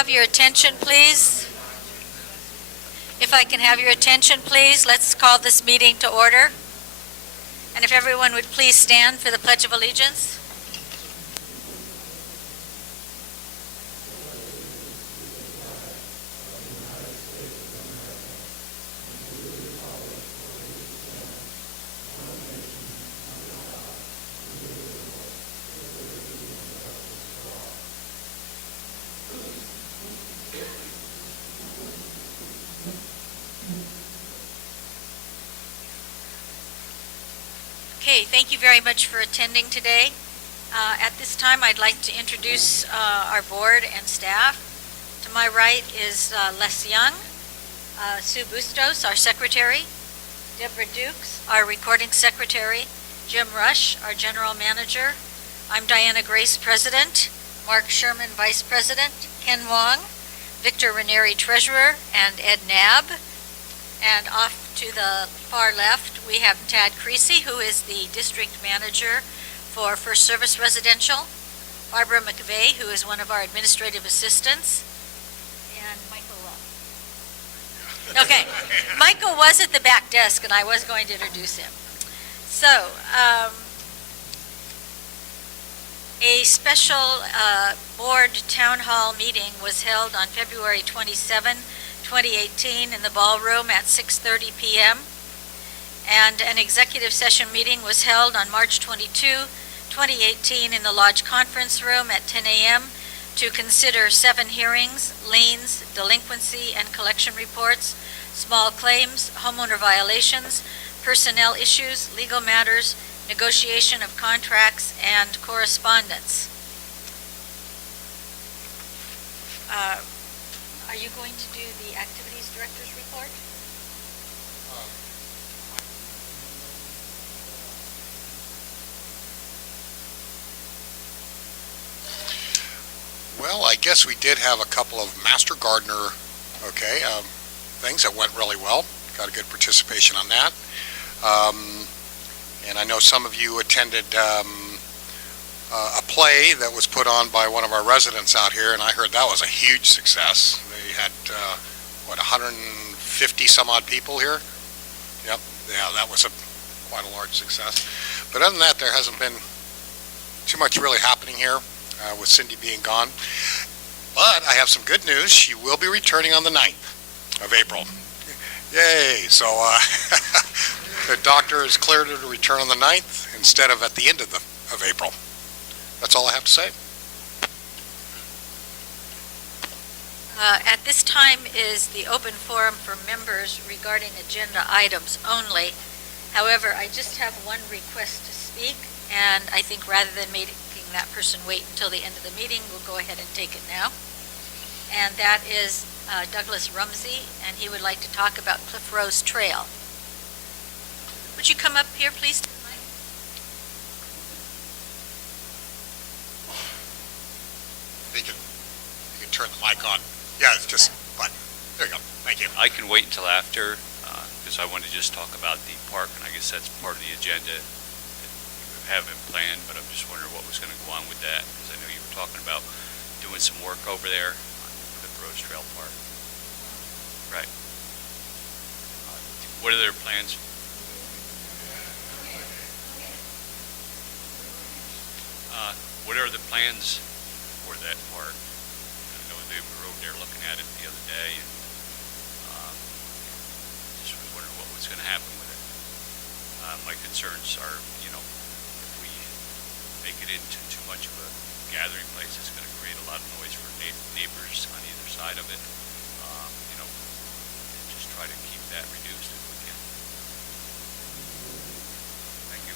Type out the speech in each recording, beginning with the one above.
Have your attention, please. If I can have your attention, please, let's call this meeting to order. And if everyone would please stand for the Pledge of Allegiance. Okay, thank you very much for attending today. At this time, I'd like to introduce our board and staff. To my right is Les Young, Sue Bustos, our secretary, Deborah Dukes, our recording secretary, Jim Rush, our general manager. I'm Diana Grace, president, Mark Sherman, vice president, Ken Wong, Victor Ranieri, treasurer, and Ed Knabb. And off to the far left, we have Tad Creasy, who is the district manager for First Service Residential, Barbara McVeigh, who is one of our administrative assistants, and Michael Love. Okay, Michael was at the back desk, and I was going to introduce him. So, a special board town hall meeting was held on February 27, 2018 in the ballroom at 6:30 p.m. And an executive session meeting was held on March 22, 2018 in the Lodge Conference Room at 10 a.m. to consider 7 hearings, liens, delinquency and collection reports, small claims, homeowner violations, personnel issues, legal matters, negotiation of contracts, and correspondence. Are you going to do the activities director's report? Well, I guess we did have a couple of Master Gardener, things that went really well. Got a good participation on that. And I know some of you attended a play that was put on by one of our residents out here, and I heard that was a huge success. They had, 150 some odd people here? Yep, yeah, that was quite a large success. But other than that, there hasn't been too much really happening here with Cindy being gone. But I have some good news. She will be returning on the 9th of April. Yay! So the doctor has cleared her to return on the 9th instead of at the end of April. That's all I have to say. At this time is the open forum for members regarding agenda items only. However, I just have one request to speak, and I think rather than making that person wait until the end of the meeting, we'll go ahead and take it now. And that is Douglas Rumsey, and he would like to talk about Cliff Rose Trail. Would you come up here, please? You can turn the mic on. Yeah, it's just button. There you go. Thank you. I can wait until after, because I want to just talk about the park, and I guess that's part of the agenda that you haven't planned, but I'm just wondering what was going to go on with that, because I know you were talking about doing some work over there on the Rose Trail Park. Right. What are their plans? What are the plans for that park? I know they were over there looking at it the other day, and just was wondering what was going to happen with it. My concerns are, if we make it into too much of a gathering place, it's going to create a lot of noise for neighbors on either side of it. And just try to keep that reduced if we can. Thank you.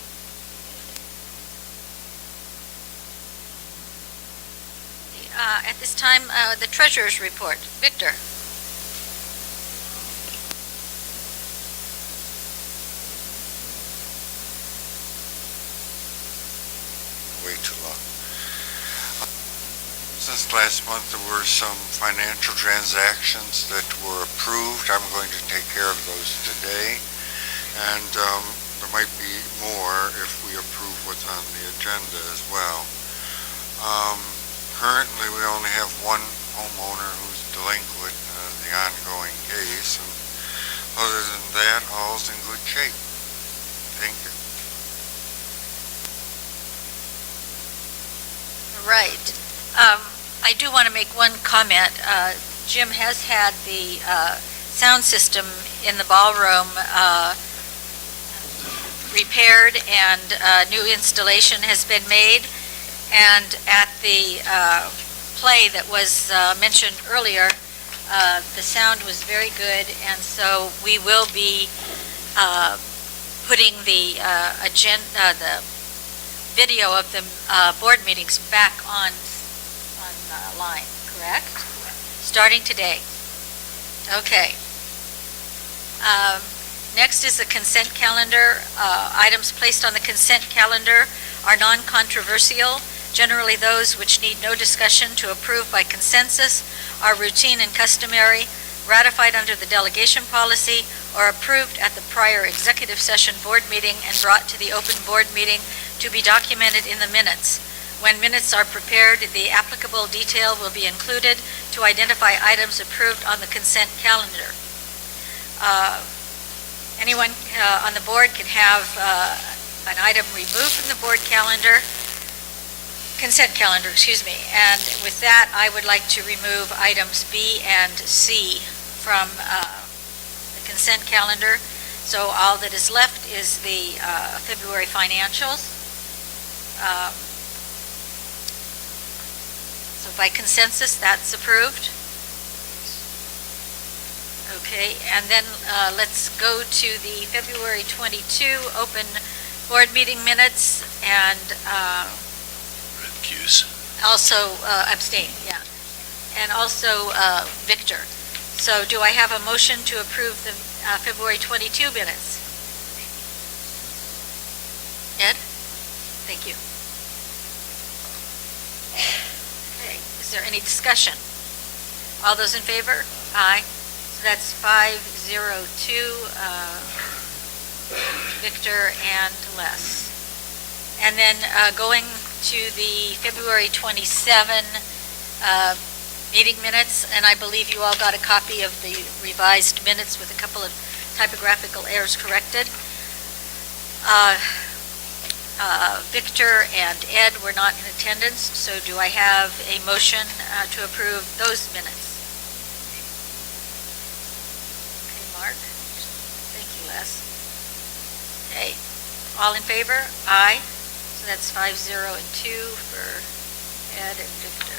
At this time, the treasurer's report. Victor. Way too long. Since last month, there were some financial transactions that were approved. I'm going to take care of those today. And there might be more if we approve what's on the agenda as well. Currently, we only have one homeowner who's delinquent, the ongoing case. And other than that, all's in good shape. Thank you. Right. I do want to make one comment. Jim has had the sound system in the ballroom repaired, and new installation has been made. And at the play that was mentioned earlier, the sound was very good, and so we will be putting the the video of the board meetings back on line, correct? Starting today. Okay. Next is the consent calendar. Items placed on the consent calendar are non-controversial. Generally, those which need no discussion to approve by consensus are routine and customary, ratified under the delegation policy, or approved at the prior executive session board meeting and brought to the open board meeting to be documented in the minutes. When minutes are prepared, the applicable detail will be included to identify items approved on the consent calendar. Anyone on the board can have an item removed from the board calendar, consent calendar, excuse me. And with that, I would like to remove items B and C from the consent calendar. So all that is left is the February financials. So by consensus, that's approved. Okay, and then let's go to the February 22 open board meeting minutes, and Recuse. also abstain, yeah. And also Victor. So do I have a motion to approve the February 22 minutes? Ed? Thank you. Okay, is there any discussion? All those in favor? Aye. So that's 502, Victor and Les. And then going to the February 27 meeting minutes, and I believe you all got a copy of the revised minutes with a couple of typographical errors corrected. Victor and Ed were not in attendance, so do I have a motion to approve those minutes? Okay, Mark. Thank you, Les. Okay, all in favor? Aye. So that's 5-0 and 2 for Ed and Victor.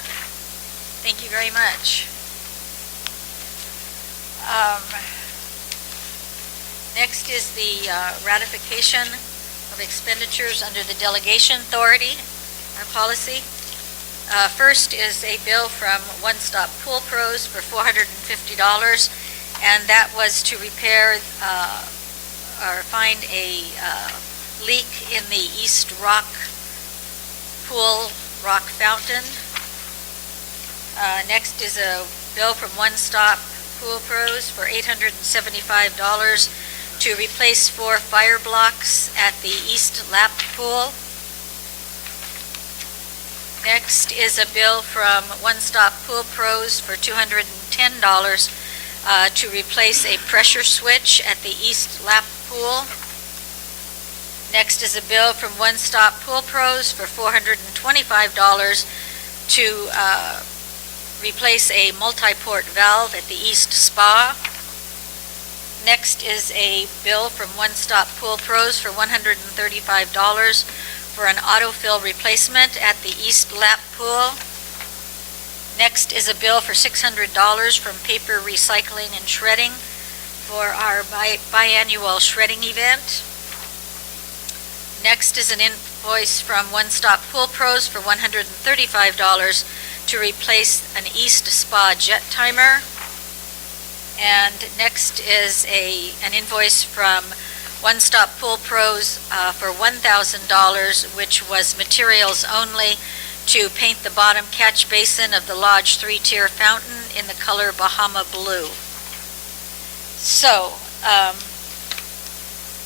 Thank you very much. Next is the ratification of expenditures under the delegation authority, our policy. First is a bill from One Stop Pool Pros for $450, and that was to repair or find a leak in the East Rock Pool rock fountain. Next is a bill from One Stop Pool Pros for $875 to replace 4 fire blocks at the East Lap Pool. Next is a bill from One Stop Pool Pros for $210 to replace a pressure switch at the East Lap Pool. Next is a bill from One Stop Pool Pros for $425 to replace a multi-port valve at the East Spa. Next is a bill from One Stop Pool Pros for $135 for an autofill replacement at the East Lap Pool. Next is a bill for $600 from Paper Recycling and Shredding for our biannual shredding event. Next is an invoice from One Stop Pool Pros for $135 to replace an East Spa jet timer. And next is an invoice from One Stop Pool Pros for $1,000, which was materials only, to paint the bottom catch basin of the Lodge 3-tier fountain in the color Bahama Blue. So,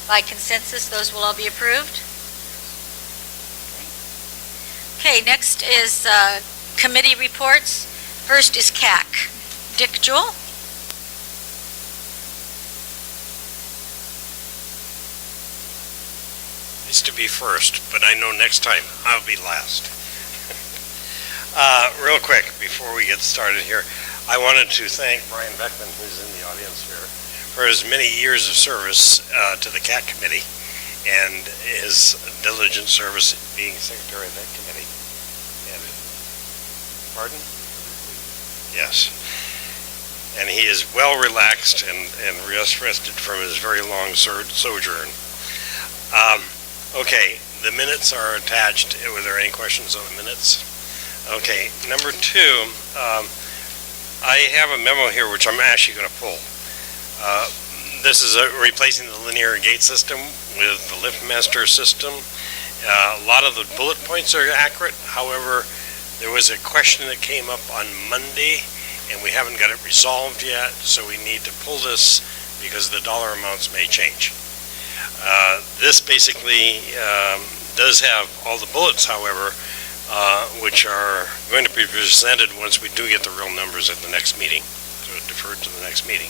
by consensus, those will all be approved. Okay, next is committee reports. First is CAC. Dick Jewell? Is to be first, but I know next time I'll be last. Real quick, before we get started here, I wanted to thank Brian Beckman, who's in the audience here, for his many years of service to the CAT committee and his diligent service being secretary of that committee. And, pardon? Yes. And he is well relaxed and rested from his very long sojourn. Okay, the minutes are attached. Were there any questions on the minutes? Okay, number two, I have a memo here which I'm actually going to pull. This is replacing the linear gate system with the LiftMaster system. A lot of the bullet points are accurate. However, there was a question that came up on Monday, and we haven't got it resolved yet, so we need to pull this because the dollar amounts may change. This basically does have all the bullets, however, which are going to be presented once we do get the real numbers at the next meeting, so deferred to the next meeting.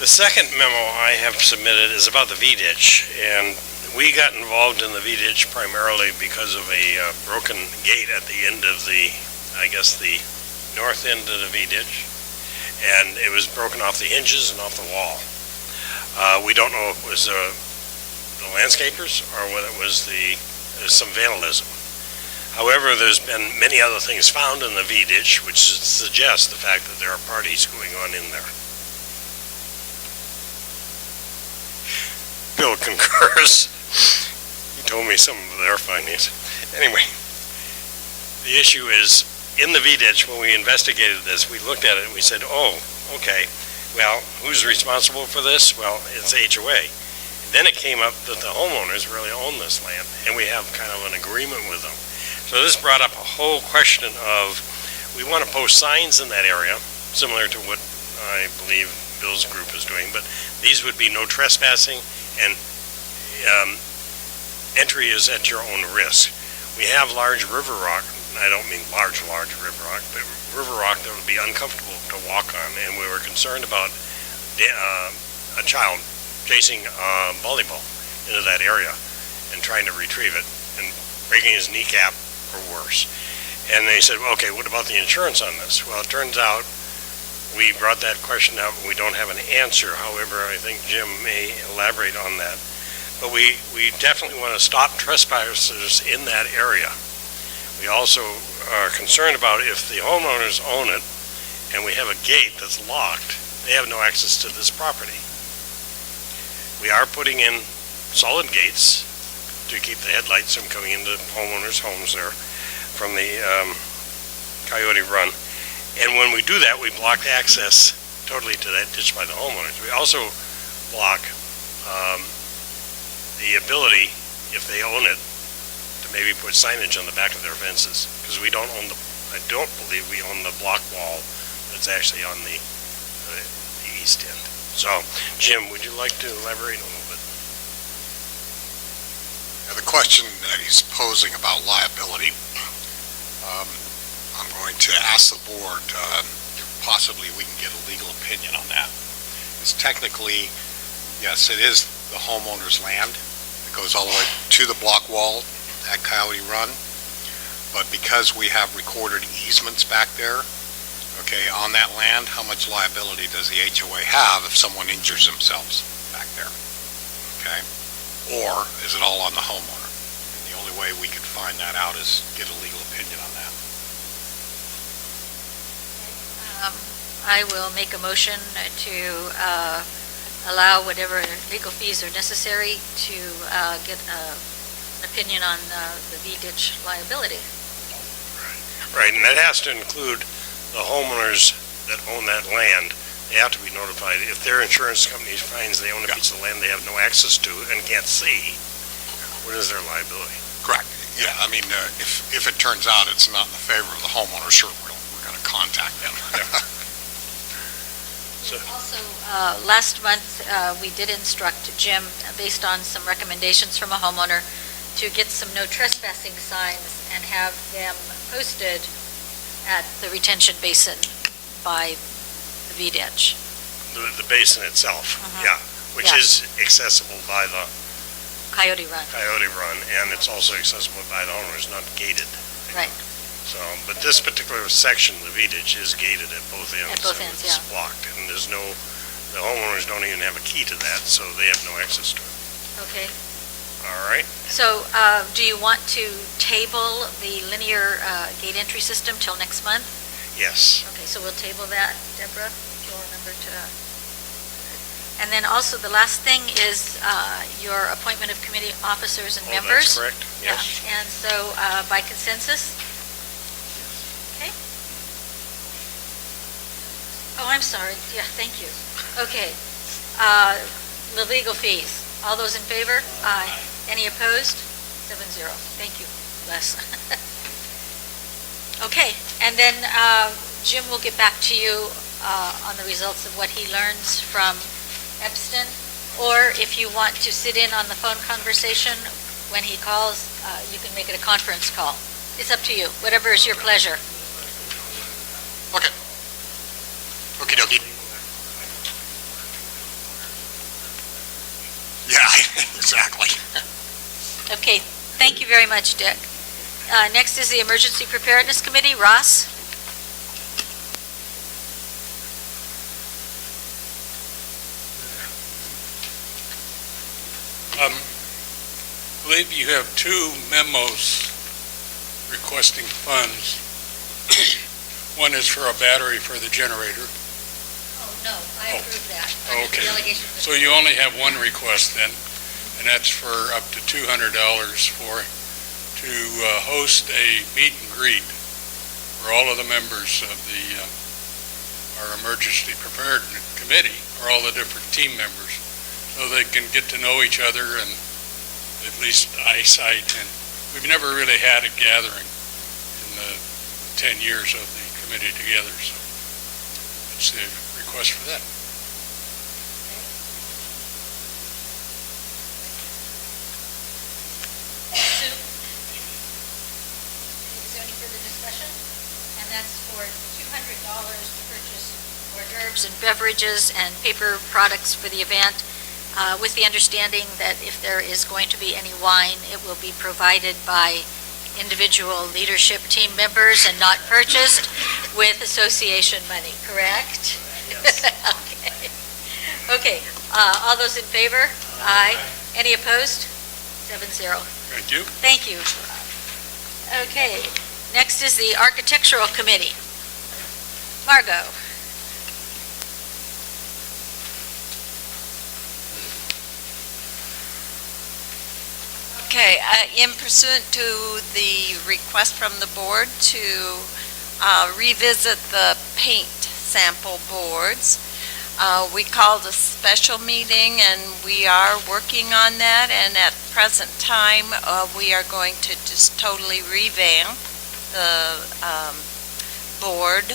The second memo I have submitted is about the V-ditch, and we got involved in the V-ditch primarily because of a broken gate at the end of the, I guess, the north end of the V-ditch, and it was broken off the hinges and off the wall. We don't know if it was the landscapers or whether it was some vandalism. However, there's been many other things found in the V-ditch which suggest the fact that there are parties going on in there. Bill concurs. He told me some of their findings. Anyway, the issue is, in the V-ditch, when we investigated this, we looked at it and we said, oh, okay, well, who's responsible for this? Well, it's HOA. Then it came up that the homeowners really own this land, and we have kind of an agreement with them. So this brought up a whole question of, we want to post signs in that area, similar to what I believe Bill's group is doing, but these would be no trespassing, and entry is at your own risk. We have large river rock, I don't mean large river rock, but river rock that would be uncomfortable to walk on, and we were concerned about a child chasing volleyball into that area and trying to retrieve it and breaking his kneecap or worse. And they said, well, okay, what about the insurance on this? Well, it turns out we brought that question up and we don't have an answer. However, I think Jim may elaborate on that. But we definitely want to stop trespassers in that area. We also are concerned about if the homeowners own it and we have a gate that's locked, they have no access to this property. We are putting in solid gates to keep the headlights from coming into homeowners' homes there from the Coyote Run. And when we do that, we block access totally to that ditch by the homeowners. We also block the ability, if they own it, to maybe put signage on the back of their fences, because we don't own I don't believe we own the block wall that's actually on the east end. So, Jim, would you like to elaborate a little bit? Now, the question that he's posing about liability, I'm going to ask the board if possibly we can get a legal opinion on that. Because technically, yes, it is the homeowner's land. It goes all the way to the block wall at Coyote Run. But because we have recorded easements back there, okay, on that land, how much liability does the HOA have if someone injures themselves back there? Okay? Or is it all on the homeowner? And the only way we could find that out is get a legal opinion on that. I will make a motion to allow whatever legal fees are necessary to get an opinion on the V-ditch liability. Right, and that has to include the homeowners that own that land. They have to be notified. If their insurance company finds they own a piece of land they have no access to and can't see, what is their liability? Correct. Yeah, I mean, if it turns out it's not in the favor of the homeowner, sure, we're going to contact them. So, Also, last month, we did instruct Jim, based on some recommendations from a homeowner, to get some no trespassing signs and have them posted at the retention basin by the V ditch. The basin itself, Mhm. yeah, which Yeah. is accessible by the Coyote Run. Coyote Run, and it's also accessible by the homeowners, not gated. Right. So, but this particular section of the V-ditch is gated at both ends. At both and ends, It's yeah. blocked, and the homeowners don't even have a key to that, so they have no access to it. Okay. All right? So do you want to table the linear gate entry system till next month? Yes. Okay, so we'll table that, Deborah, if you'll remember to. And then also, the last thing is your appointment of committee officers and Oh, members. that's correct, Yeah, yes. and so by consensus? Okay. Oh, I'm sorry, yeah, thank you. Okay. The legal fees, all those in favor? Aye. Any opposed? 7-0. Thank you, Les. Okay, and then Jim will get back to you on the results of what he learns from Epston, or if you want to sit in on the phone conversation when he calls, you can make it a conference call. It's up to you, whatever is your pleasure. Okay. Okey dokey. Yeah, exactly. Okay, thank you very much, Dick. Next is the Emergency Preparedness Committee. Ross? I believe you have two memos requesting funds. One is for a battery for the generator. Oh, no, I Oh. approve that. Okay. So you only have one request then, and that's for up to $200 to host a meet and greet for all of the members of our emergency preparedness committee, or all the different team members, so they can get to know each other and at least eyesight. And we've never really had a gathering in the 10 years of the committee together, so that's the request for that. Sue? Is there any further discussion? And that's for $200 to purchase hors d'oeuvres and beverages and paper products for the event, with the understanding that if there is going to be any wine, it will be provided by individual leadership team members and not purchased with association money, correct? Yes. Okay. Okay, all those in favor? Aye. Any opposed? 7-0. Thank you. Thank you. Okay, next is the Architectural Committee. Margot? Okay, in pursuant to the request from the board to revisit the paint sample boards, we called a special meeting and we are working on that, and at present time, we are going to just totally revamp the board,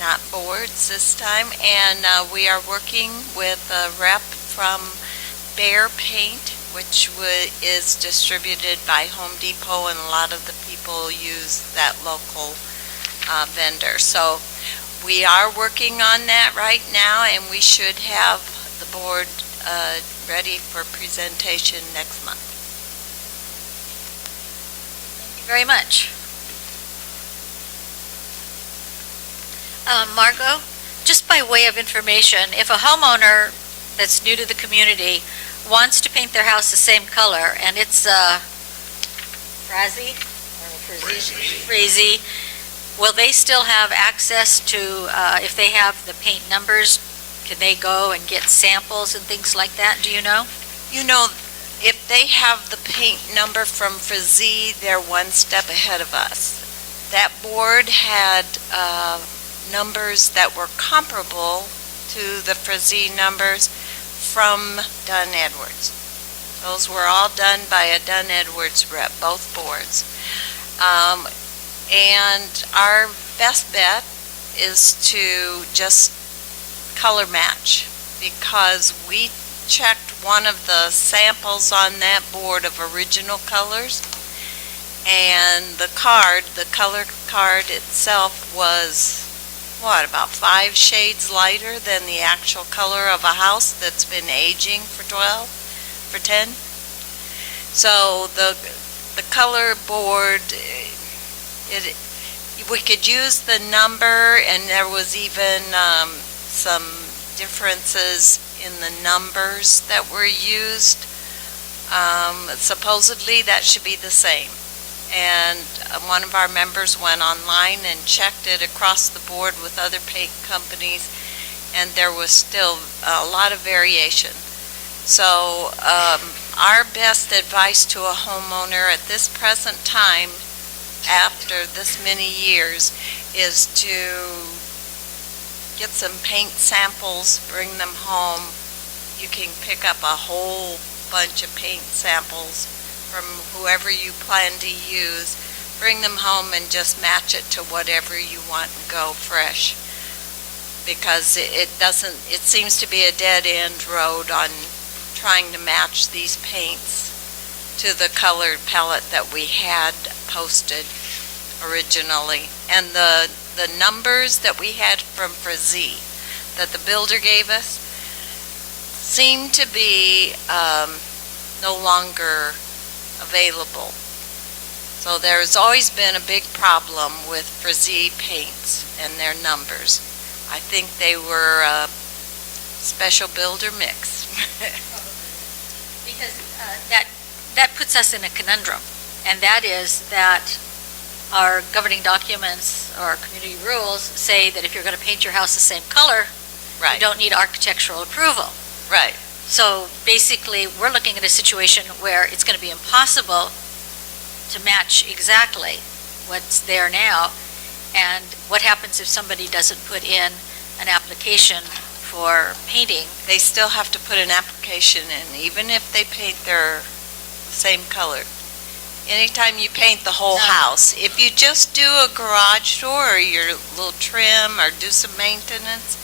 not boards this time, and we are working with a rep from Behr Paint, which is distributed by Home Depot, and a lot of the people use that local vendor. So we are working on that right now, and we should have the board ready for presentation next month. Thank you very much. Margot, just by way of information, if a homeowner that's new to the community wants to paint their house the same color, and it's Frazee, will they still have access to, if they have the paint numbers, can they go and get samples and things like that? Do you know? You know, if they have the paint number from Frazee, they're one step ahead of us. That board had numbers that were comparable to the Frazee numbers from Dunn Edwards. Those were all done by a Dunn Edwards rep, both boards. And our best bet is to just color match, because we checked one of the samples on that board of original colors, And the color card itself was, what, about 5 shades lighter than the actual color of a house that's been aging for 10. So the color board, we could use the number, and there was even some differences in the numbers that were used. Supposedly that should be the same. And one of our members went online and checked it across the board with other paint companies, and there was still a lot of variation. So our best advice to a homeowner at this present time, after this many years, is to get some paint samples, bring them home. You can pick up a whole bunch of paint samples from whoever you plan to use, bring them home and just match it to whatever you want and go fresh. Because it seems to be a dead-end road on trying to match these paints to the colored palette that we had posted originally. And the numbers that we had from Frazee that the builder gave us seem to be no longer available. So there's always been a big problem with Frazee paints and their numbers. I think they were a special builder mix. Because that puts us in a conundrum, and that is that our governing documents or our community rules say that if you're going to paint your house the same color, you don't need architectural approval. Right. So basically, we're looking at a situation where it's going to be impossible to match exactly what's there now. And what happens if somebody doesn't put in an application for painting? They still have to put an application in, even if they paint their same color. Anytime you paint the whole house, if you just do a garage door or your little trim or do some maintenance.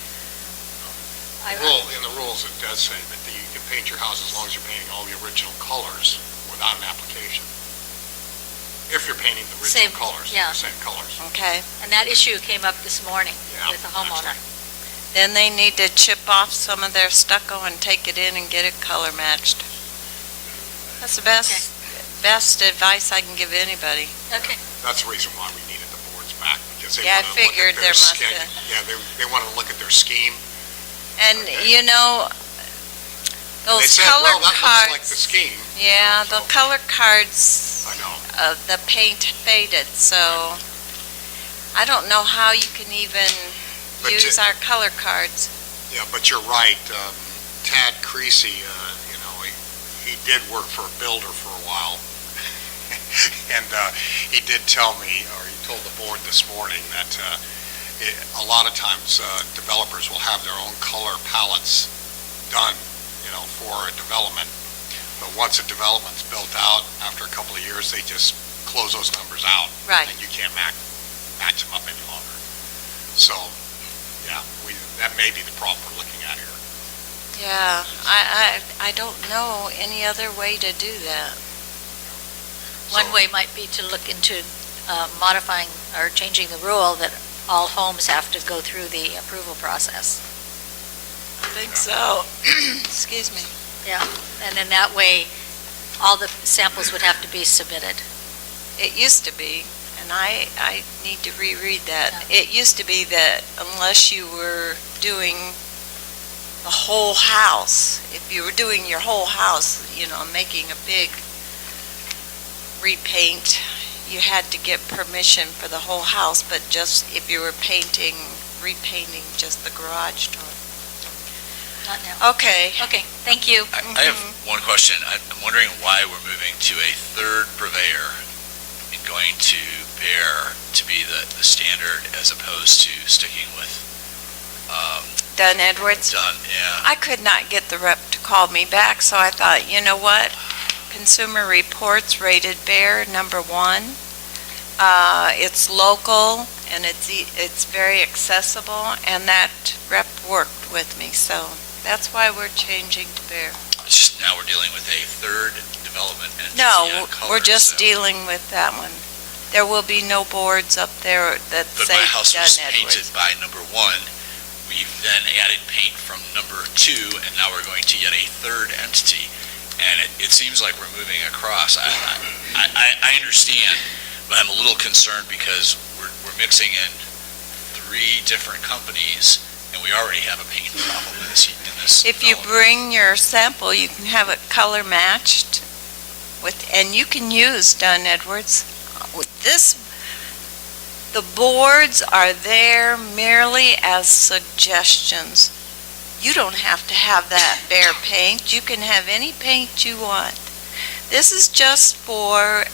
In the rules, it does say that you can paint your house as long as you're painting all the original colors without an application. If you're painting the original colors, yeah. the same colors. Okay. And that issue came up this morning Yeah, with a homeowner. Then they need to chip off some of their stucco and take it in and get it color matched. That's the best advice I can give anybody. Okay. That's the reason why we needed the boards back, because they Yeah, I wanted to look figured at there their must scheme. have. Yeah, they wanted to look at their scheme. And, Okay. you know, They those said, color well, that looks like the cards, scheme. yeah, So- the color cards, I know. the paint faded, so I don't know how you can even But use our color cards. Yeah, but you're right. Tad Creasy, he did work for a builder for a while. And he did tell me, or he told the board this morning, that a lot of times developers will have their own color palettes done, for a development. But once a development's built out, after a couple of years, they just close those numbers out. Right. And you can't match them up any longer. So, yeah, that may be the problem we're looking at here. Yeah, I don't know any other way to do that. One way might be to look into modifying or changing the rule that all homes have to go through the approval process. I think so. Excuse me. Yeah, and then that way, all the samples would have to be submitted. It used to be, and I need to reread that. It used to be that unless you were doing the whole house, if you were doing your whole house, making a big repaint, you had to get permission for the whole house, but just if you were repainting just the garage door. Not now. Okay. Okay, thank you. I have one question. I'm wondering why we're moving to a third purveyor and going to Behr to be the standard as opposed to sticking with Dunn Edwards? Dunn, yeah. I could not get the rep to call me back, so I thought, you know what? Consumer Reports rated Behr number 1. It's local, and it's very accessible, and that rep worked with me, so that's why we're changing to Behr. It's just now we're dealing with a third development entity No, on colors. we're just so- dealing with that one. There will be no boards up there that But say my house was Dunn painted Edwards. by number 1. We've then added paint from number 2, and now we're going to yet a third entity. And it seems like we're moving across. I understand, but I'm a little concerned because we're mixing in 3 different companies, and we already have a paint problem in this If you development. bring your sample, you can have it color matched with, and you can use Dunn Edwards. With this, the boards are there merely as suggestions. You don't have to have that Behr paint. You can have any paint you want. This is just for,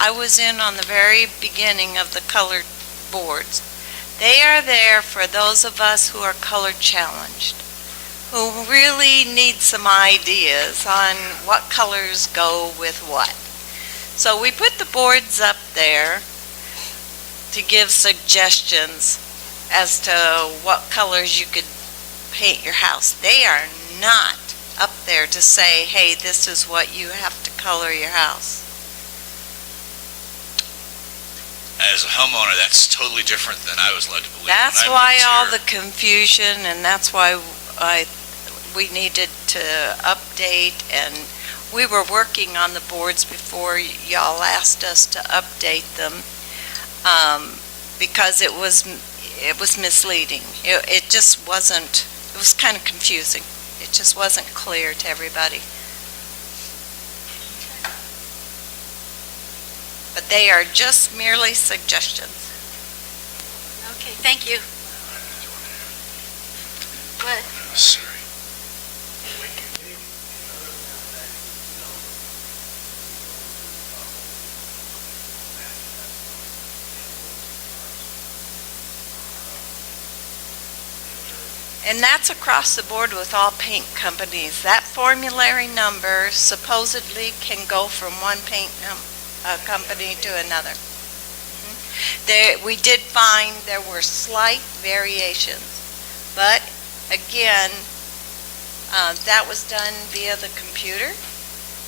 I was in on the very beginning of the colored boards. They are there for those of us who are color challenged, who really need some ideas on what colors go with what. So we put the boards up there to give suggestions as to what colors you could paint your house. They are not up there to say, hey, this is what you have to color your house. As a homeowner, that's totally different than I was led to believe. when That's I why moved all here. the confusion, and that's why we needed to update, and we were working on the boards before y'all asked us to update them, because it was misleading. It just wasn't, it was kind of confusing. It just wasn't clear to everybody. But they are just merely suggestions. Okay, thank you. What? Sorry. And that's across the board with all paint companies. That formulary number supposedly can go from one paint company to another. We did find there were slight variations, but again, that was done via the computer,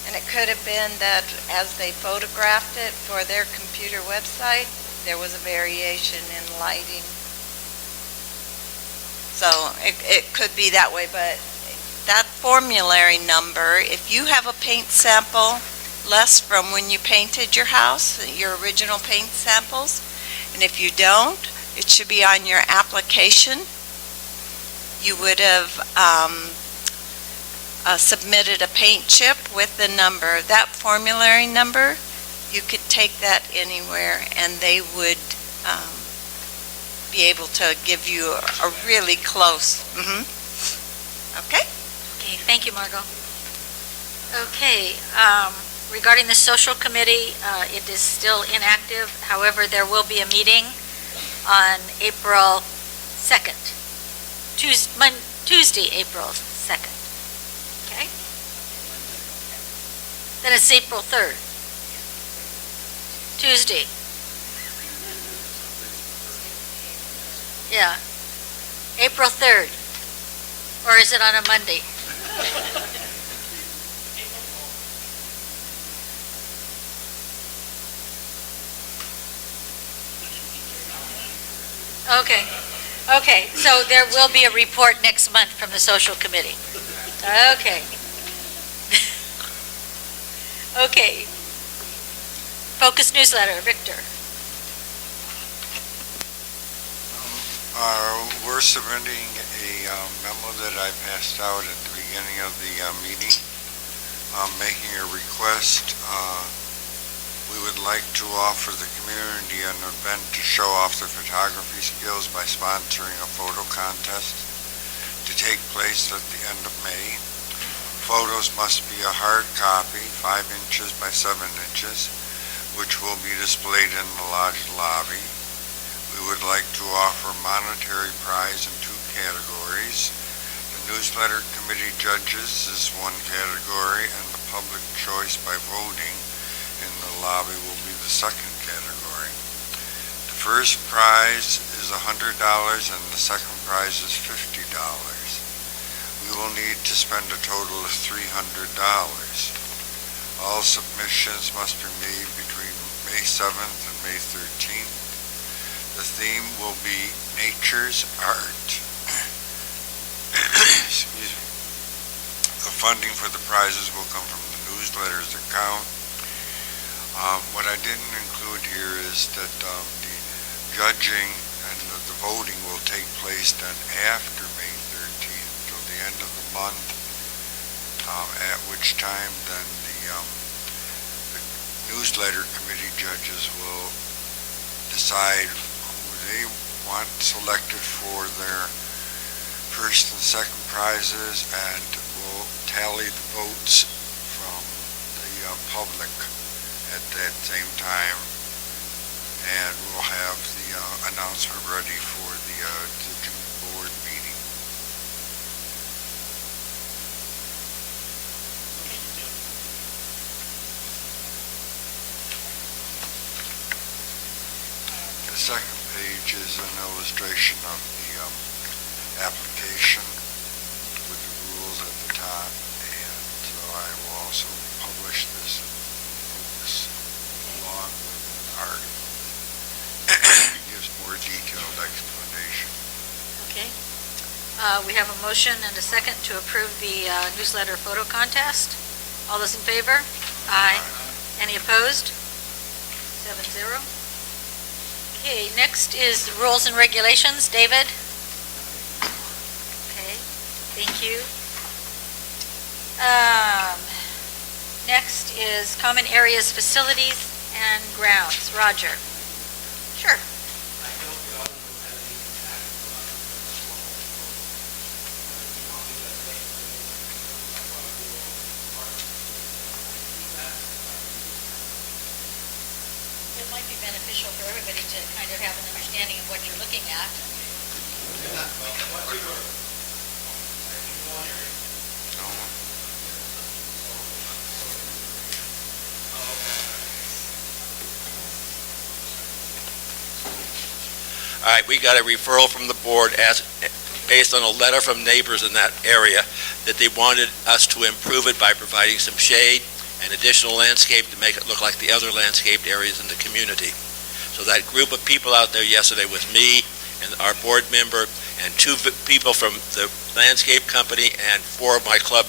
and it could have been that as they photographed it for their computer website, there was a variation in lighting. So it could be that way, but that formulary number, if you have a paint sample less from when you painted your house, your original paint samples, and if you don't, it should be on your application. You would have submitted a paint chip with the number. That formulary number, you could take that anywhere, and they would be able to give you a really close. Okay? Okay, thank you, Margot. Okay, regarding the social committee, it is still inactive. However, there will be a meeting on April 2nd, Tuesday, April 2nd. Okay? Then it's April 3rd. Tuesday. Yeah. April 3rd. Or is it on a Monday? Okay. Okay, so there will be a report next month from the social committee. Okay. Okay. Focus newsletter, Victor. We're submitting a memo that I passed out at the beginning of the meeting, making a request. We would like to offer the community an event to show off their photography skills by sponsoring a photo contest to take place at the end of May. Photos must be a hard copy, 5 inches by 7 inches, which will be displayed in the lodge lobby. We would like to offer monetary prize in 2 categories. The newsletter committee judges is 1 category, and the public choice by voting in the lobby will be the 2nd category. The first prize is $100 and the second prize is $50. We will need to spend a total of $300. All submissions must be made between May 7th and May 13th. The theme will be Nature's Art. Excuse me. The funding for the prizes will come from the newsletter's account. What I didn't include here is that the judging and the voting will take place then after May 13th till the end of the month, at which time then the newsletter committee judges will decide who they want selected for their first and second prizes, and will tally the votes from the public at that same time, and we'll have the announcement ready for the June board meeting. The second page is an illustration of the application with the rules at the top, and so I will also publish this along with an article that gives more detailed explanation. Okay. We have a motion and a second to approve the newsletter photo contest. All those in favor? Aye. Any opposed? 7-0. Okay, next is rules and regulations. David? Okay, thank you. Next is common areas, facilities, and grounds. Roger? Sure. It might be beneficial for everybody to kind of have an understanding of what you're looking at. All right, we got a referral from the board based on a letter from neighbors in that area that they wanted us to improve it by providing some shade and additional landscape to make it look like the other landscaped areas in the community. So that group of people out there yesterday was me and our board member and two people from the landscape company and 4 of my club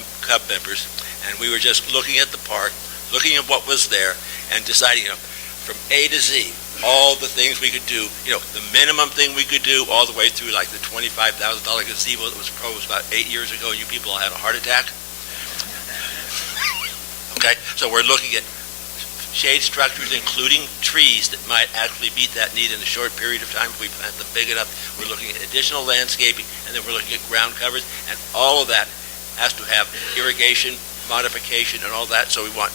members. And we were just looking at the park, looking at what was there, and deciding, from A to Z, all the things we could do, the minimum thing we could do, all the way through like the $25,000 gazebo that was proposed about 8 years ago, and you people had a heart attack. Okay, so we're looking at shade structures, including trees that might actually meet that need in a short period of time if we plant them big enough. We're looking at additional landscaping, and then we're looking at ground covers, and all of that has to have irrigation, modification, and all that. So we want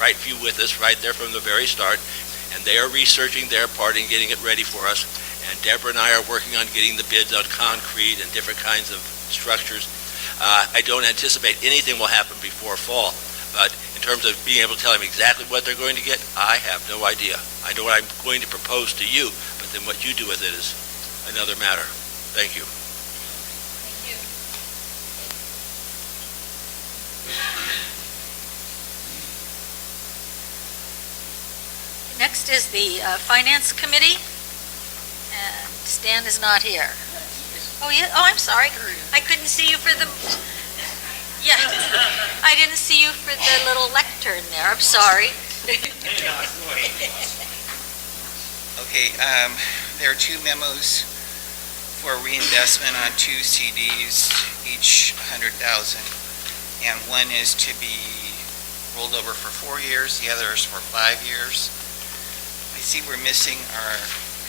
Brightview with us right there from the very start, and they are researching their part in getting it ready for us. And Deborah and I are working on getting the bids on concrete and different kinds of structures. I don't anticipate anything will happen before fall, but in terms of being able to tell them exactly what they're going to get, I have no idea. I know what I'm going to propose to you, but then what you do with it is another matter. Thank you. Thank you. Next is the Finance Committee, and Stan is not here. Oh, yeah, I'm sorry. I couldn't see you for the, yeah, I didn't see you for the little lectern there. I'm sorry. Okay, there are 2 memos for reinvestment on 2 CDs, each 100,000, and one is to be rolled over for 4 years, the other is for 5 years. I see we're missing our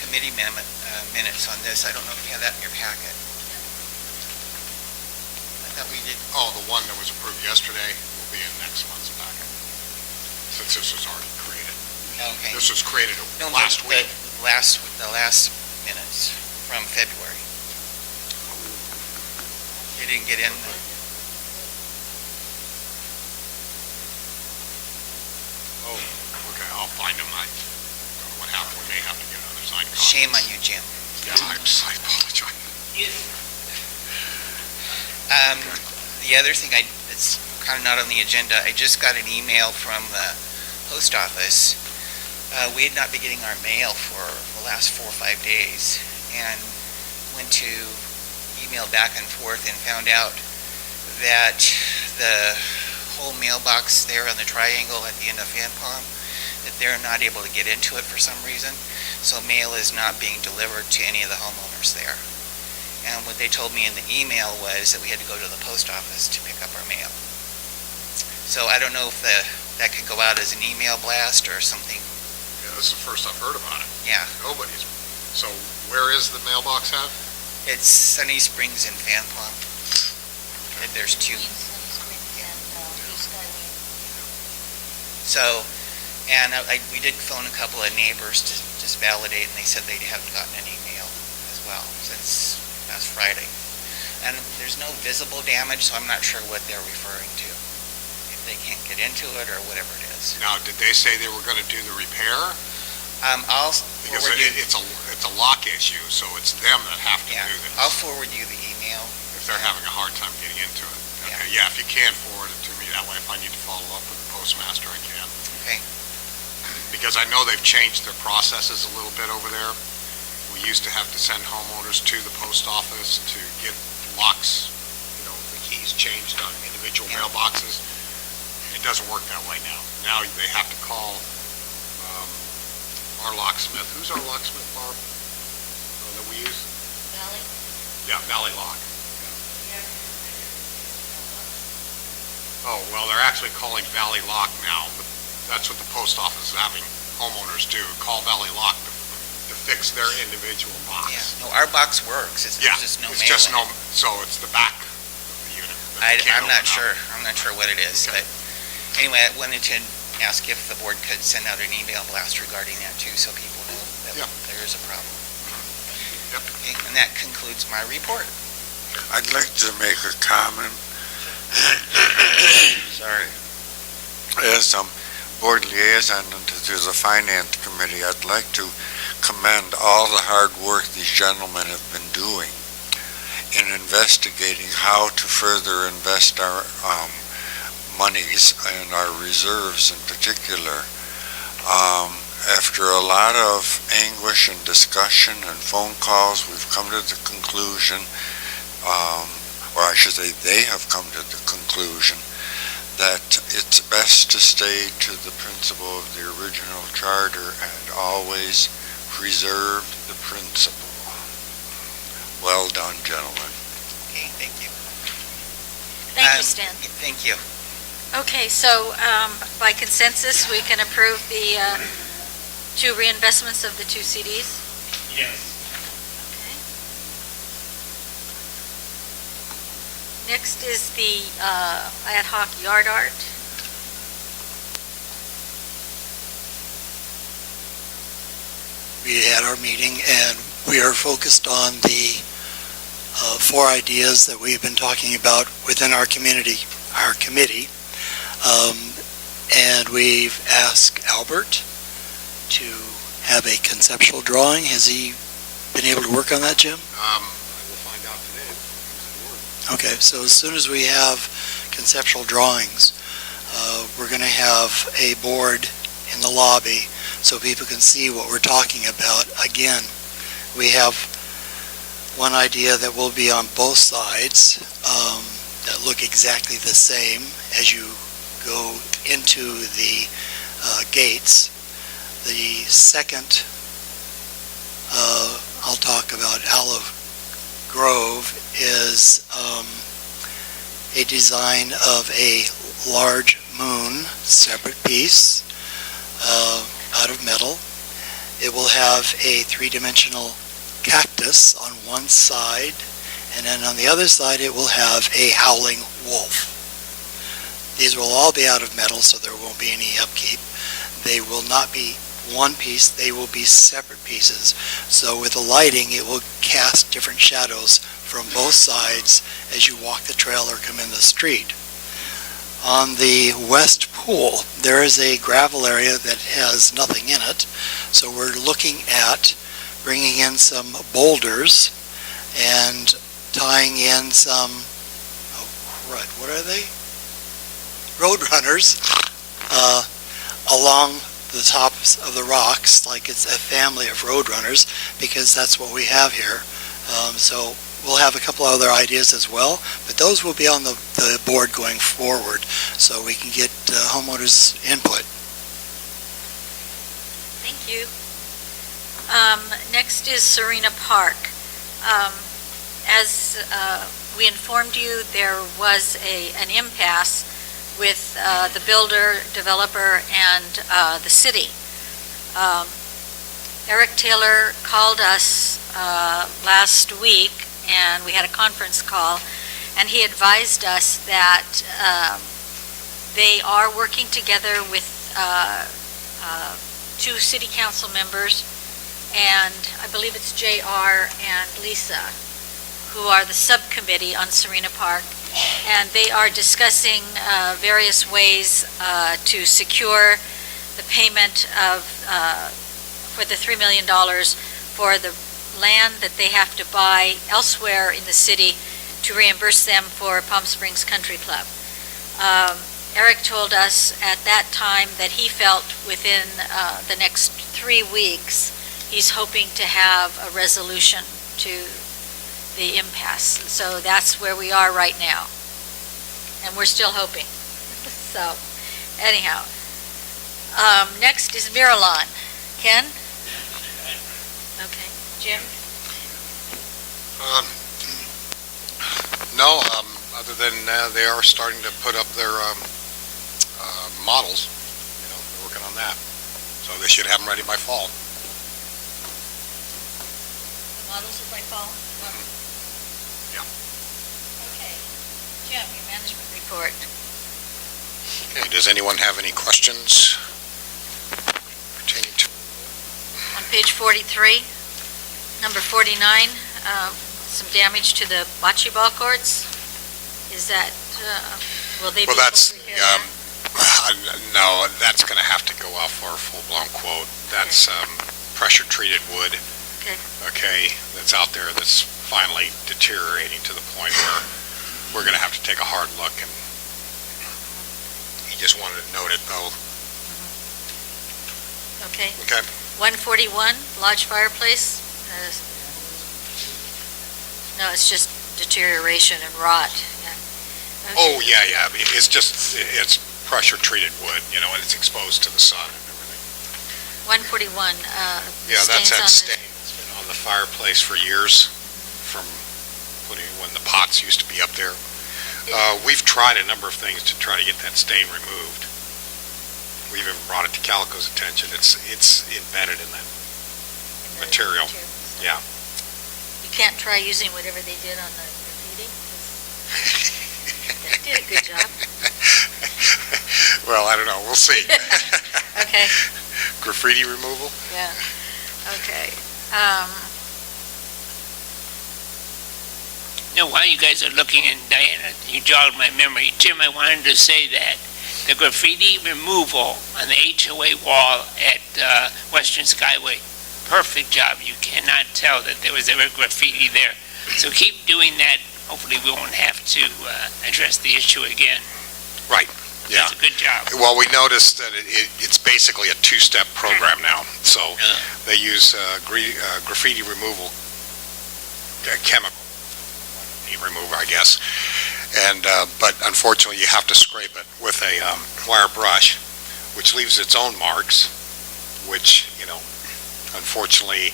committee minutes on this. I don't know if you have that in your packet. I thought we did. Oh, the one that was approved yesterday will be in next month's packet, since this was already created. Okay. This was created No, last week. The last minutes from February. You didn't get in. Oh, okay, I'll find them. I don't know what happened. We may have to get another signed copy. Shame on you, Jim. Yeah, I apologize. The other thing that's kind of not on the agenda. I just got an email from the post office. We had not been getting our mail for the last 4 or 5 days, and went to email back and forth and found out that the whole mailbox there on the triangle at the end of Fan Palm, that they're not able to get into it for some reason. So mail is not being delivered to any of the homeowners there. And what they told me in the email was that we had to go to the post office to pick up our mail. So I don't know if that could go out as an email blast or something. Yeah, this is the first I've heard about it. Yeah, Nobody's, so where is the mailbox at? it's Sunny Springs and Fan Palm. And there's two. So, and we did phone a couple of neighbors to just validate, and they said they haven't gotten any mail as well since last Friday. And there's no visible damage, so I'm not sure what they're referring to. If they can't get into it or whatever it is. Now, did they say they were gonna do the repair? I'll Because forward you, it's a lock issue, so it's them that have to yeah, do this. I'll forward you the email. If they're having a hard time getting into it. Yeah. Okay, yeah, if you can forward it to me, that way if I need to follow up with the postmaster, I can. Okay. Because I know they've changed their processes a little bit over there. We used to have to send homeowners to the post office to get locks, the keys changed on individual Yeah. mailboxes. It doesn't work that way now. Now they have to call our locksmith. Who's our locksmith, Barb? That we use? Valley? Yeah, Valley Lock. Oh, well, they're actually calling Valley Lock now, but that's what the post office is having homeowners do, call Valley Lock to fix their individual box. Yeah, no, our box works, it's Yeah, there's just no mail it's just in no, it. so it's the back of the unit. that they can't I'm not open up. sure, what it is, Okay. but anyway, I wanted to ask if the board could send out an email blast regarding that too, so people know that Yeah. there is a problem. Yep. Okay, and that concludes my report. I'd like to make a comment. Sorry. As board liaison to the finance committee, I'd like to commend all the hard work these gentlemen have been doing in investigating how to further invest our monies and our reserves in particular. After a lot of anguish and discussion and phone calls, we've come to the conclusion, or I should say they have come to the conclusion, that it's best to stay to the principle of the original charter and always preserve the principle. Well done, gentlemen. Okay, thank you. Thank you, Stan. Thank you. Okay, so by consensus, we can approve the 2 reinvestments of the 2 CDs? Yes. Okay. Next is the ad hoc yard art. We had our meeting, and we are focused on the 4 ideas that we've been talking about within our community, our committee. And we've asked Albert to have a conceptual drawing. Has he been able to work on that, Jim? I will find out today if it comes to work. Okay, so as soon as we have conceptual drawings, we're going to have a board in the lobby so people can see what we're talking about. Again, we have one idea that will be on both sides that look exactly the same as you go into the gates. The second, I'll talk about Olive Grove, is a design of a large moon, separate piece, out of metal. It will have a 3-dimensional cactus on one side, and then on the other side it will have a howling wolf. These will all be out of metal, so there won't be any upkeep. They will not be one piece, they will be separate pieces. So with the lighting, it will cast different shadows from both sides as you walk the trail or come in the street. On the west pool, there is a gravel area that has nothing in it, so we're looking at bringing in some boulders and tying in some, oh crud, what are they? roadrunners along the tops of the rocks, like it's a family of roadrunners, because that's what we have here. So we'll have a couple other ideas as well, but those will be on the board going forward, so we can get homeowners' input. Thank you. Next is Serena Park. As we informed you, there was an impasse with the builder, developer, and the city. Eric Taylor called us last week, and we had a conference call, and he advised us that they are working together with two city council members, and I believe it's JR and Lisa, who are the subcommittee on Serena Park, and they are discussing various ways to secure the payment of, for the $3 million for the land that they have to buy elsewhere in the city to reimburse them for Palm Springs Country Club. Eric told us at that time that he felt within the next 3 weeks, he's hoping to have a resolution to the impasse. So that's where we are right now. And we're still hoping. So, anyhow. Next is Miralon. Ken? Okay. Jim? No, other than they are starting to put up their models. They're working on that. So they should have them ready by fall. The models are by fall? Yeah. Okay. Jim, your management report. Okay, does anyone have any questions pertaining to? On page 43, number 49, some damage to the bocce ball courts. Is that, will they be Well, able that's, to repair that? no, that's going to have to go out for a full-blown quote. That's pressure-treated wood. Okay. Okay, that's out there that's finally deteriorating to the point where we're going to have to take a hard look, and he just wanted to note it, though. Okay. Okay. 141, Lodge Fireplace. No, it's just deterioration and rot. Yeah. Okay. Oh, yeah, I mean, it's pressure-treated wood, and it's exposed to the sun and everything. 141, Yeah, that's stains that on the- stain that's been on the fireplace for years, from when the pots used to be up there. We've tried a number of things to try to get that stain removed. We even brought it to Calico's attention. It's embedded in that material. Yeah. You can't try using whatever they did on the graffiti? 'Cause they did a good job. Well, I don't know. We'll see. Okay, Graffiti removal? yeah, okay. Now, while you guys are looking, and Diana, you jogged my memory, Jim, I wanted to say that the graffiti removal on the HOA wall at Western Skyway, perfect job. You cannot tell that there was ever graffiti there. So keep doing that. Hopefully we won't have to address the issue again. Right, yeah. That's a good job. Well, we noticed that it's basically a two-step program now. So they use graffiti removal, chemical remover, I guess. And but unfortunately, you have to scrape it with a wire brush, which leaves its own marks, which, unfortunately,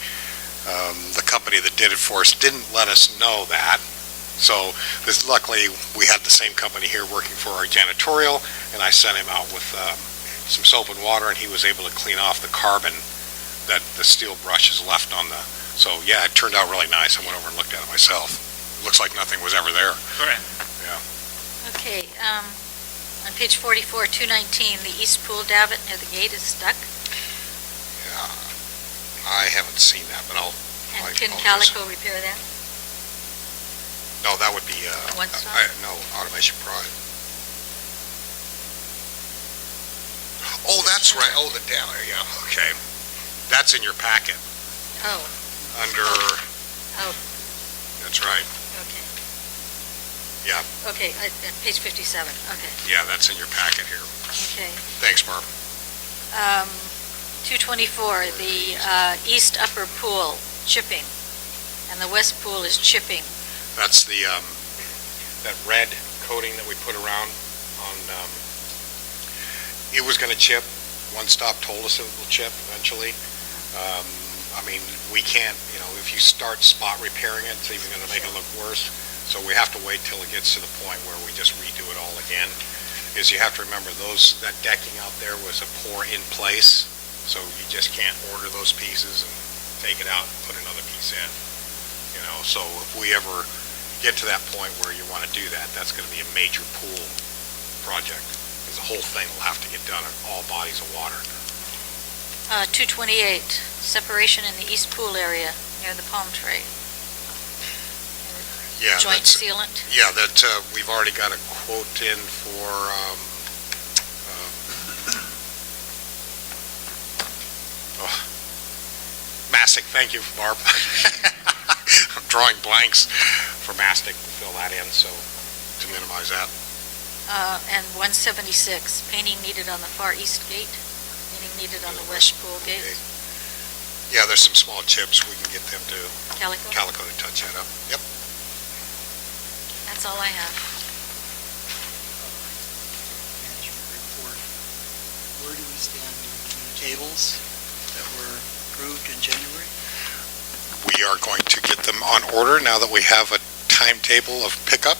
the company that did it for us didn't let us know that. So luckily, we had the same company here working for our janitorial, and I sent him out with some soap and water, and he was able to clean off the carbon that the steel brush has left on the. So yeah, it turned out really nice. I went over and looked at it myself. It looks like nothing was ever there. Correct. Okay, on page 44, 219, the east pool davit near the gate is stuck. Yeah, I haven't seen that, but I'll. And I- can I'll Calico repair that? No, that would be, One stop? no, Automation Pride. Oh, that's right, oh, the down there, yeah, okay. That's in your packet, Oh, under, oh, that's right. okay. Yeah. Okay, page 57, okay, Yeah, that's in your packet here. okay. Thanks, Barb. 224, the east upper pool chipping, and the west pool is chipping. That's the, that red coating that we put around on, it was gonna chip. One Stop told us it will chip eventually. I mean, we can't, if you start spot repairing it, it's even gonna make it look worse. So we have to wait till it gets to the point where we just redo it all again. Is you have to remember that decking out there was a pour in place, so you just can't order those pieces and take it out and put another piece in. So if we ever get to that point where you want to do that, that's going to be a major pool project, because the whole thing will have to get done in all bodies of water. 228, separation in the east pool area near the palm tree. Yeah, Joint that's, sealant. yeah, that, we've already got a quote in for, mastic, thank you, Barb. I'm drawing blanks for mastic to fill that in, so to minimize that. And 176, painting needed on the far east gate, painting needed on the west pool gate. Okay. Yeah, there's some small chips, we can get them to Calico? to touch that up. Yep. That's all I have. Management report. Where do we stand with the new tables that were approved in January? We are going to get them on order now that we have a timetable of pickup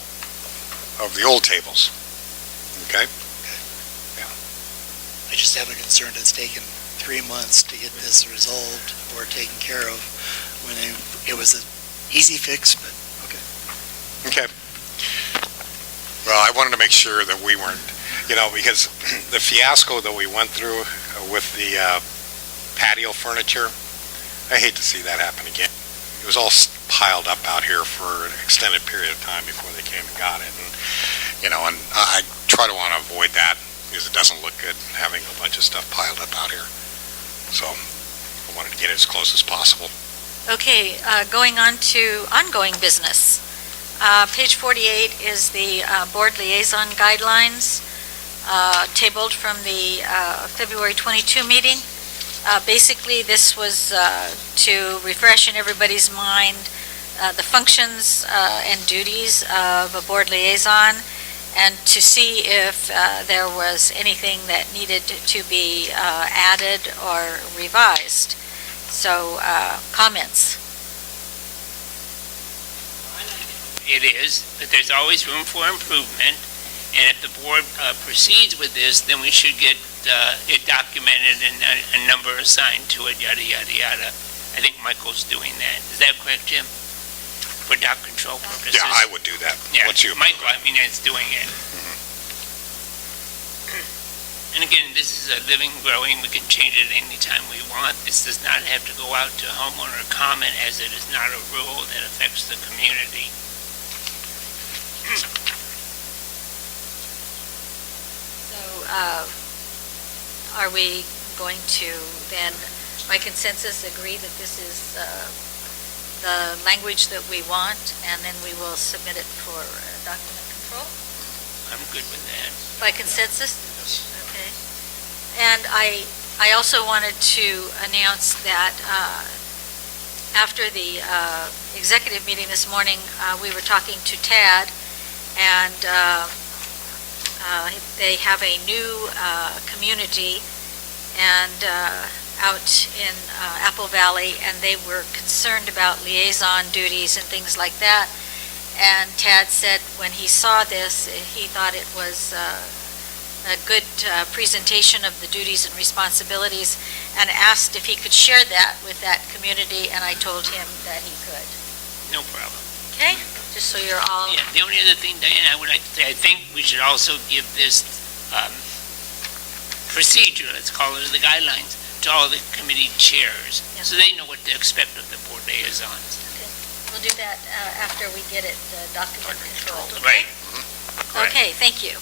of the old tables. Okay? I just have a concern it's taken 3 months to get this resolved or taken care of when it was an easy fix, but okay. Okay. Well, I wanted to make sure that we weren't, because the fiasco that we went through with the patio furniture, I hate to see that happen again. It was all piled up out here for an extended period of time before they came and got it. And, and I try to want to avoid that because it doesn't look good having a bunch of stuff piled up out here. So I wanted to get it as close as possible. Okay, going on to ongoing business. Page 48 is the board liaison guidelines, tabled from the February 22 meeting. Basically, this was to refresh in everybody's mind the functions and duties of a board liaison, and to see if there was anything that needed to be added or revised. So, comments? It is, but there's always room for improvement, and if the board proceeds with this, then we should get it documented and a number assigned to it, yada, yada, yada. I think Michael's doing that. Is that correct, Jim? For dock control purposes? Yeah, I would do that. Yeah, Once you Michael, is doing it. And again, this is a living, growing, we can change it anytime we want. This does not have to go out to homeowner comment, as it is not a rule that affects the community. So, are we going to then, by consensus, agree that this is the language that we want, and then we will submit it for document control? I'm good with that. By consensus? Okay. And I also wanted to announce that after the executive meeting this morning, we were talking to TAD, and they have a new community and out in Apple Valley, and they were concerned about liaison duties and things like that. And Tad said when he saw this, he thought it was a good presentation of the duties and responsibilities, and asked if he could share that with that community, and I told him that he could. No problem. Okay? Just so you're all... Yeah, the only other thing, Diane, I would like to say, I think we should also give this procedure, let's call it the guidelines, to all the committee chairs, so they know what to expect of the board liaisons. Okay. We'll do that after we get it document controlled. Right. Okay, thank you.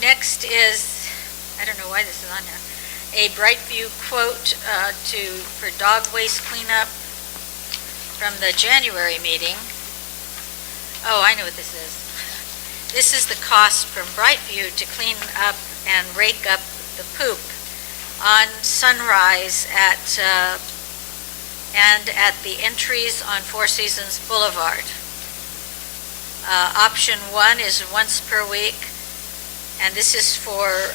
Next is, I don't know why this is on there, a Brightview quote for dog waste cleanup from the January meeting. Oh, I know what this is. This is the cost from Brightview to clean up and rake up the poop on Sunrise and at the entries on Four Seasons Boulevard. Option 1 is once per week, and this is for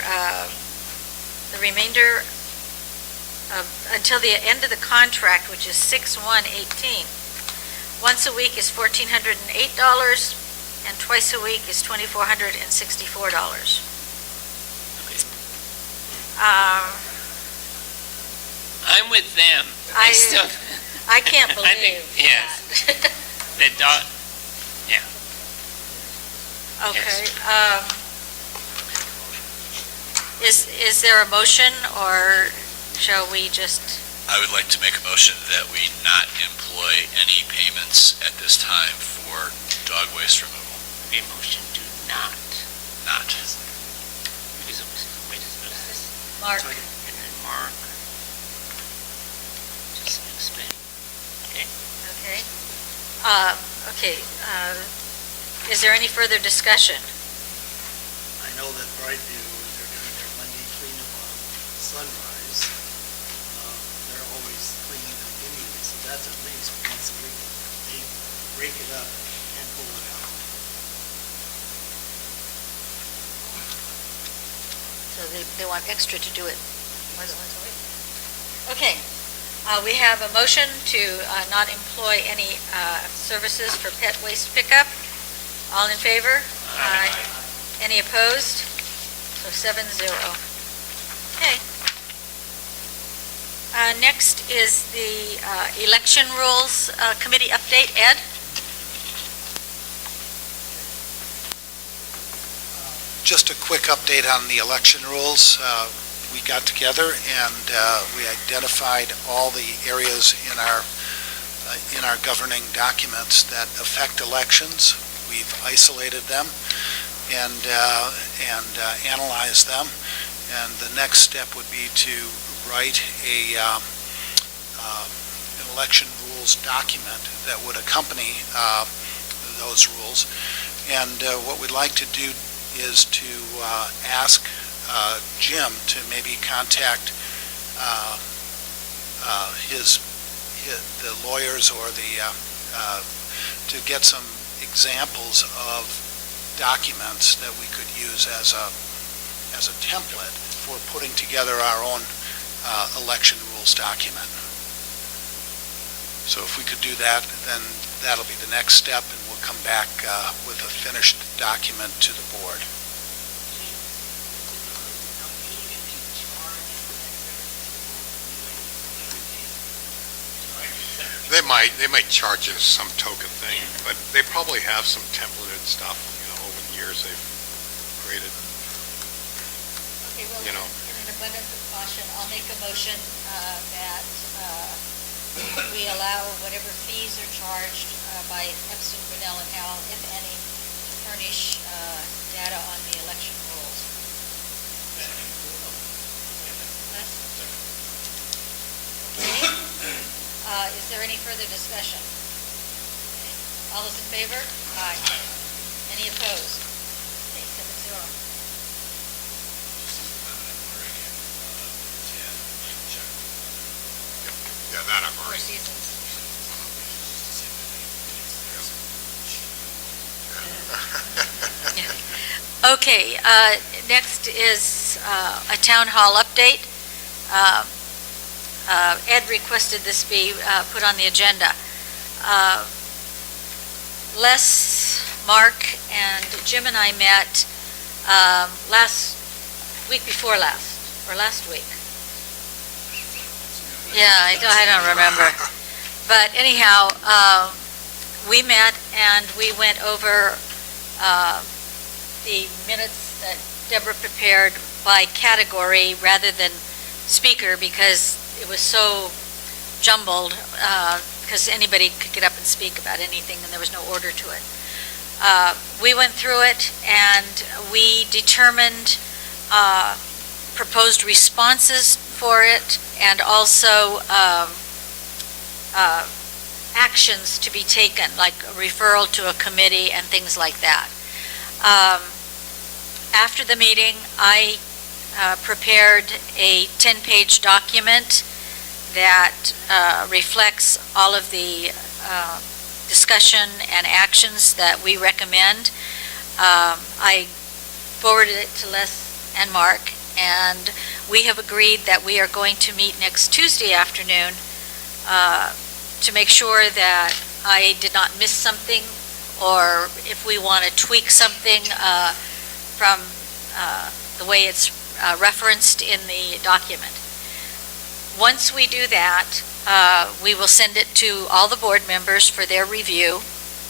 the remainder of, until the end of the contract, which is 6/1/18. Once a week is $1,408, and twice a week is $2,464. I'm with them. I still, I can't believe I think, yes. that. The dog, Okay. Is there a motion, or shall we just, I would like to make a motion that we not employ any payments at this time for dog waste removal. a motion to not. Not. Wait, Mark? and then Mark. Just explain. Okay. Okay, is there any further discussion? I know that Brightview, when they're doing their Monday cleanup on Sunrise, they're always cleaning up anyway, so that's at least once a week. They break it up and pull it out. So they want extra to do it more than once a week. Okay, we have a motion to not employ any services for pet waste pickup. All in favor? Aye. Any opposed? So 7-0. Okay. Next is the Election Rules Committee update. Ed? Just a quick update on the election rules. We got together and we identified all the areas in our governing documents that affect elections. We've isolated them and analyzed them. And the next step would be to write an election rules document that would accompany those rules. And what we'd like to do is to ask Jim to maybe contact the lawyers or to get some examples of documents that we could use as a template for putting together our own election rules document. So if we could do that, then that'll be the next step, and we'll come back with a finished document to the board. They might charge us some token thing, but they probably have some templated stuff, over the years they've created. Okay, well, You know. in an abundance of caution, I'll make a motion that we allow whatever fees are charged by Epson, Grinnell, and Howell, if any, to furnish data on the election rules. Okay. Is there any further discussion? All those in favor? Aye. Any opposed? Okay, 7-0. Yeah, that I've Four already. Seasons. Okay, next is a town hall update. Ed requested this be put on the agenda. Les, Mark, and Jim and I met week before last, or last week. Yeah, I don't remember. But anyhow, we met and we went over the minutes that Deborah prepared by category rather than speaker, because it was so jumbled, because anybody could get up and speak about anything and there was no order to it. We went through it and we determined proposed responses for it, and also actions to be taken, like a referral to a committee and things like that. After the meeting, I prepared a 10-page document that reflects all of the discussion and actions that we recommend. I forwarded it to Les and Mark, and we have agreed that we are going to meet next Tuesday afternoon to make sure that I did not miss something, or if we want to tweak something from the way it's referenced in the document. Once we do that, we will send it to all the board members for their review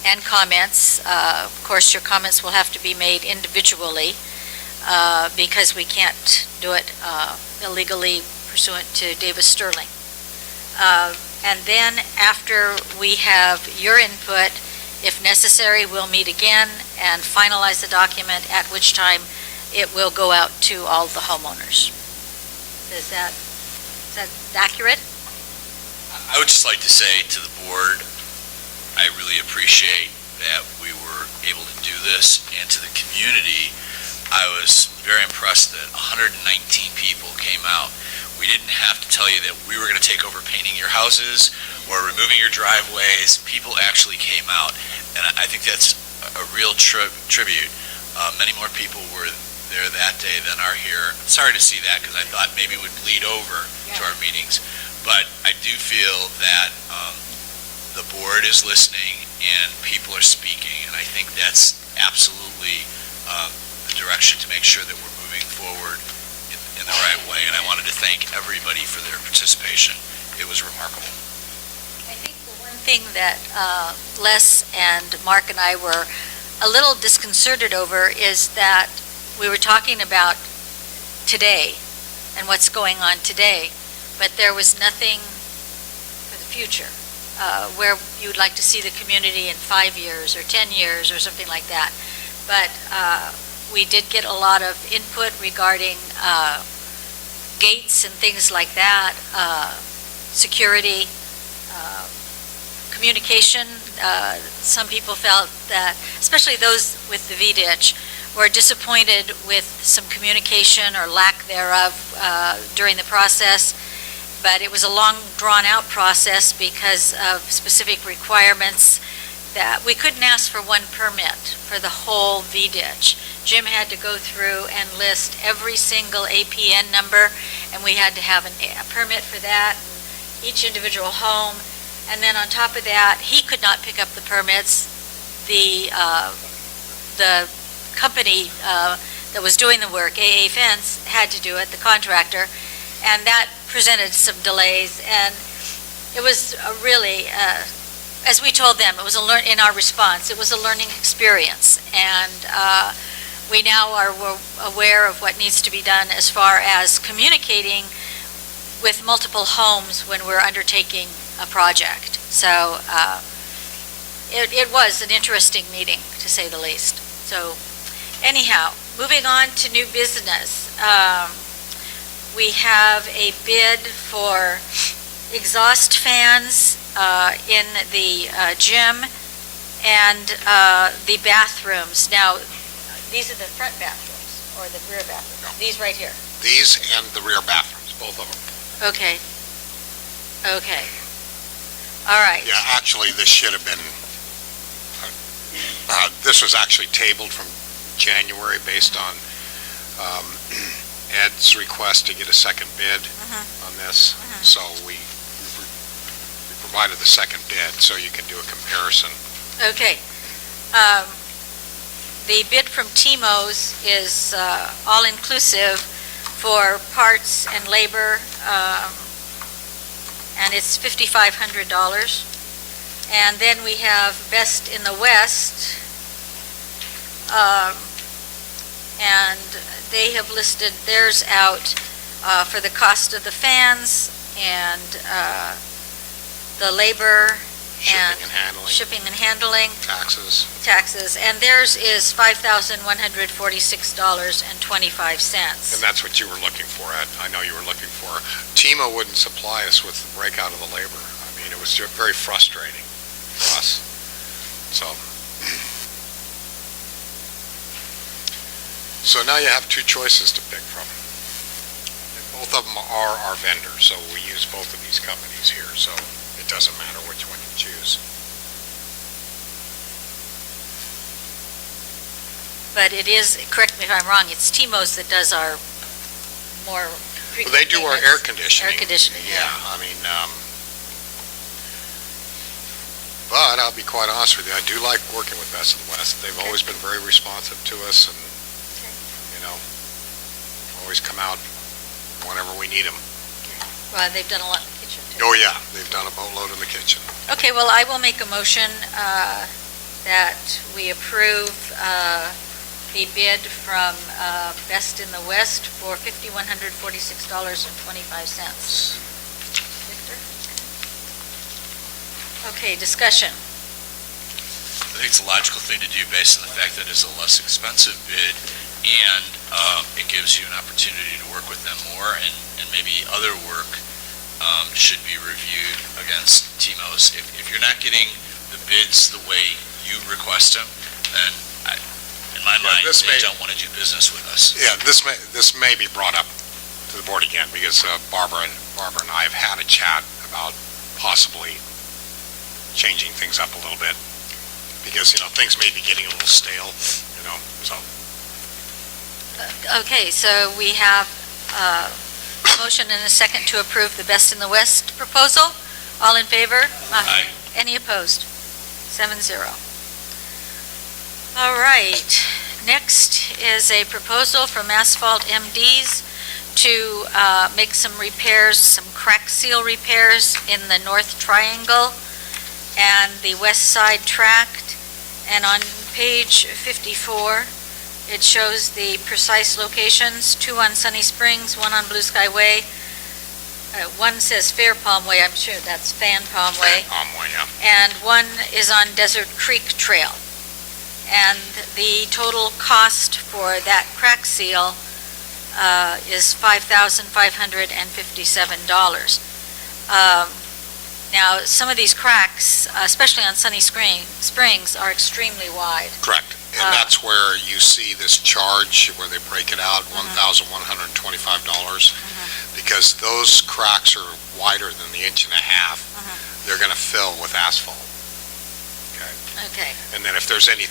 and comments. Of course, your comments will have to be made individually because we can't do it illegally pursuant to Davis Sterling. And then after we have your input, if necessary, we'll meet again and finalize the document, at which time it will go out to all the homeowners. Is that accurate? I would just like to say to the board, I really appreciate that we were able to do this, and to the community, I was very impressed that 119 people came out. We didn't have to tell you that we were going to take over painting your houses or removing your driveways. People actually came out, and I think that's a real tribute. Many more people were there that day than are here. I'm sorry to see that, because I thought maybe it would bleed over to our meetings. But I do feel that the board is listening and people are speaking, and I think that's absolutely the direction to make sure that we're moving forward in the right way. And I wanted to thank everybody for their participation. It was remarkable. I think the one thing that Les and Mark and I were a little disconcerted over is that we were talking about today and what's going on today, but there was nothing for the future, where you'd like to see the community in 5 years or 10 years or something like that. But we did get a lot of input regarding gates and things like that, security, communication. Some people felt that, especially those with the V-ditch, were disappointed with some communication or lack thereof during the process. But it was a long, drawn-out process because of specific requirements that we couldn't ask for one permit for the whole V-ditch. Jim had to go through and list every single APN number, and we had to have a permit for that, and each individual home. And then on top of that, he could not pick up the permits. The company that was doing the work, AA Fence, had to do it, the contractor, and that presented some delays. And it was a really, as we told them, it was in our response, it was a learning experience. And we now are aware of what needs to be done as far as communicating with multiple homes when we're undertaking a project. So it was an interesting meeting, to say the least. So anyhow, moving on to new business. We have a bid for exhaust fans in the gym and the bathrooms. Now, these are the front bathrooms or the rear bathrooms? No. These right here? These and the rear bathrooms, both of them. Okay. Okay. All right. Yeah, actually, this should have been, this was actually tabled from January based on Ed's request to get a second bid on this. So we provided the second bid so you can do a comparison. Okay. The bid from TIMO's is all-inclusive for parts and labor, and it's $5,500. And then we have Best in the West, and they have listed theirs out for the cost of the fans and the labor and Shipping and handling, taxes. and theirs is $5,146.25. And that's what you were looking for, Ed. I know you were looking for. TIMO wouldn't supply us with the breakout of the labor. I mean, it was just very frustrating. for us. So now you have two choices to pick from. And both of them are our vendors, so we use both of these companies here, so it doesn't matter which one you choose. But it is, correct me if I'm wrong, it's TMOS that does our more Well, they do our air conditioning. Air conditioning, Yeah, I mean, but I'll be quite honest with you, I do like working with Best of the West. They've always been very responsive to us and, you know, always come out whenever we need them. Well, they've done a lot in the kitchen, too. Oh, yeah, they've done a boatload in the kitchen. Okay, well, I will make a motion that we approve the bid from Best in the West for $5,146.25. Victor? Okay, discussion. I think it's a logical thing to do based on the fact that it's a less expensive bid, and it gives you an opportunity to work with them more, and maybe other work should be reviewed against TMOS. If you're not getting the bids the way you request them, then in my mind, they don't want to do business with us. Yeah, this may be brought up to the board again, because Barbara and I have had a chat about possibly changing things up a little bit, because, you know, things may be getting a little stale, you know, so. Okay, so we have a motion and a second to approve the Best in the West proposal. All in favor? Aye. Any opposed? 7-0. All right, next is a proposal from Asphalt MDs to make some repairs, some crack seal repairs in the North Triangle and the West Side Tract. And on page 54, it shows the precise locations, 2 on Sunny Springs, 1 on Blue Sky Way. One says Fair Palm Way, I'm sure that's Fan Palm Way. Palm Way, yeah. And 1 is on Desert Creek Trail. And the total cost for that crack seal is $5,557. Now, some of these cracks, especially on Sunny Springs, are extremely wide. Correct. And that's where you see this charge, where they break it out, $1,125, because those cracks are wider than the 1.5 inches. They're going to fill with asphalt. Okay. And then if there's any